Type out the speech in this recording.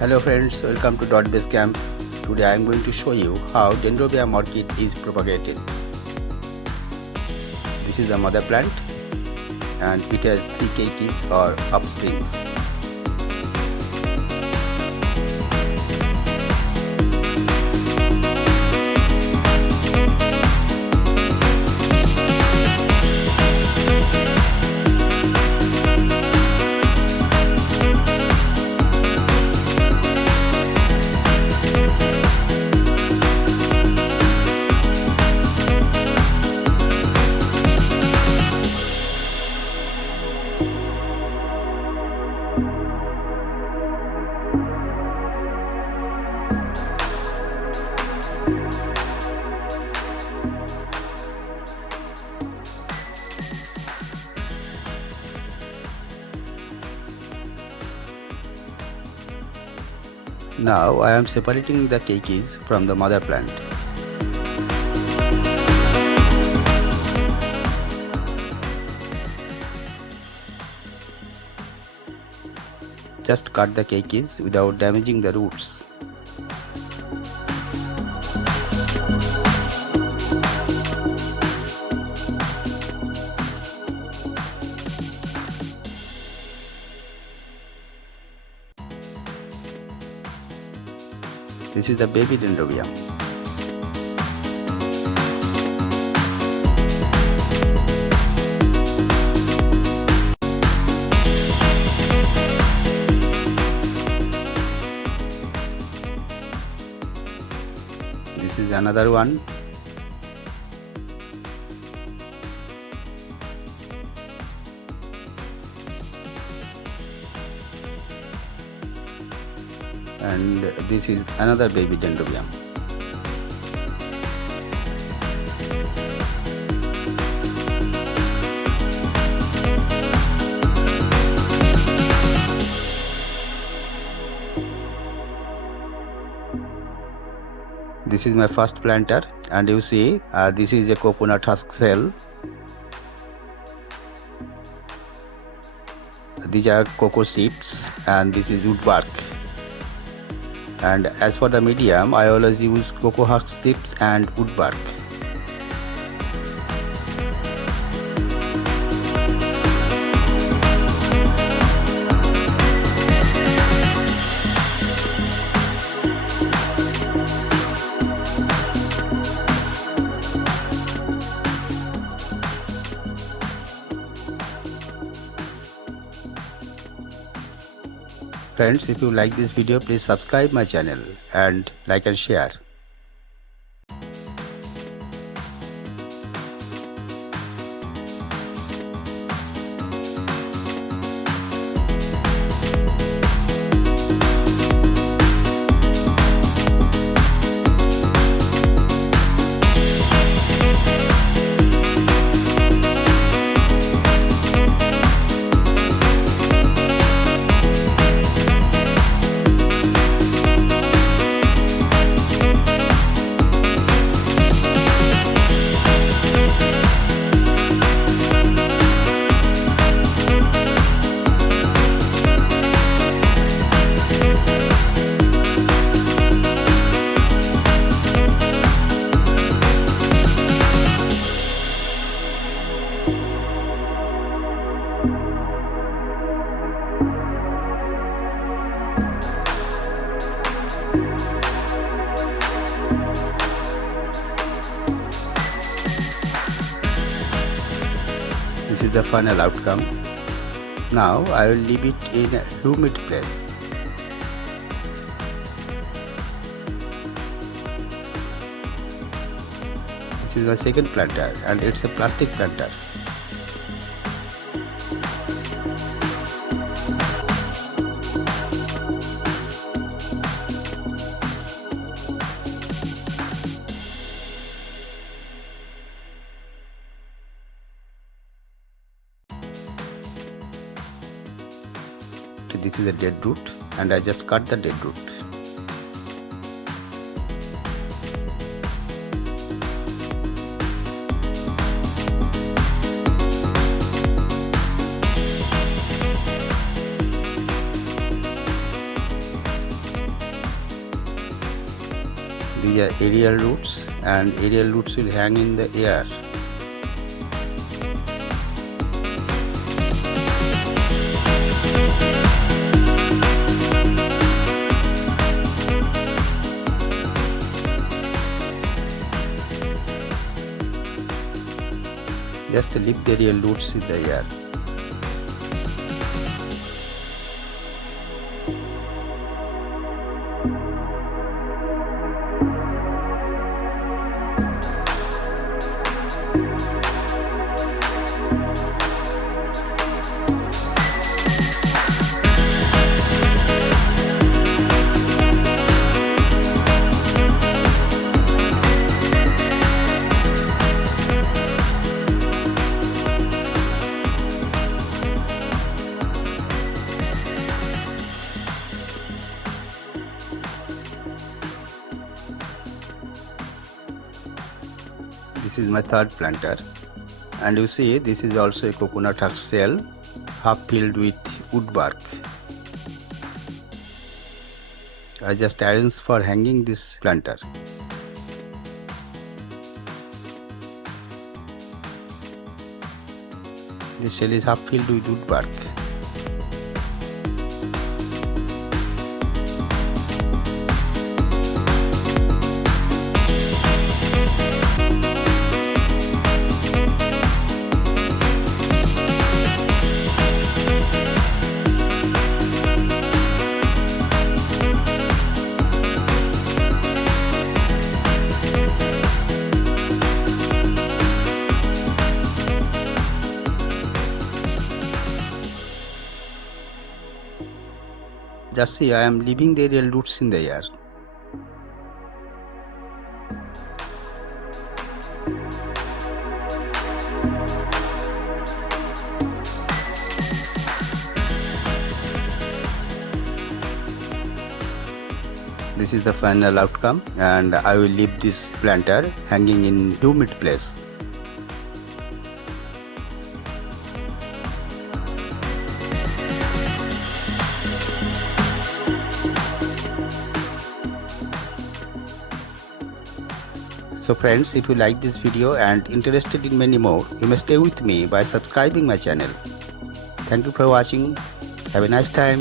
Hello friends, welcome to .basecamp. Today I am going to show you how dendrobium orchid is propagated. This is the mother plant and it has 3 keikis or offsprings. Now I am separating the keikis from the mother plant. Just cut the keikis without damaging the roots. This is the baby dendrobium. This is another one. And this is another baby dendrobium. This is my first planter and you see this is a coconut husk shell. These are cocoa seeds and this is wood bark. And as for the medium, I always use cocoa husk chips and wood bark. Friends, if you like this video, please subscribe my channel and like and share. This is the final outcome. Now I will leave it in a humid place. This is my second planter and it's a plastic planter. This is a dead root and I just cut the dead root. are aerial roots, and aerial roots will hang in the air. Just leave the aerial roots in the air. This is my third planter, and you see this is also a coconut husk shell, half filled with wood bark. I just arranged for hanging this planter. This shell is half filled with wood bark. Just see, I am leaving the aerial roots in the air. This is the final outcome, and I will leave this planter hanging in humid place. So friends, if you like this video and interested in many more, you may stay with me by subscribing my channel. Thank you for watching. Have a nice time.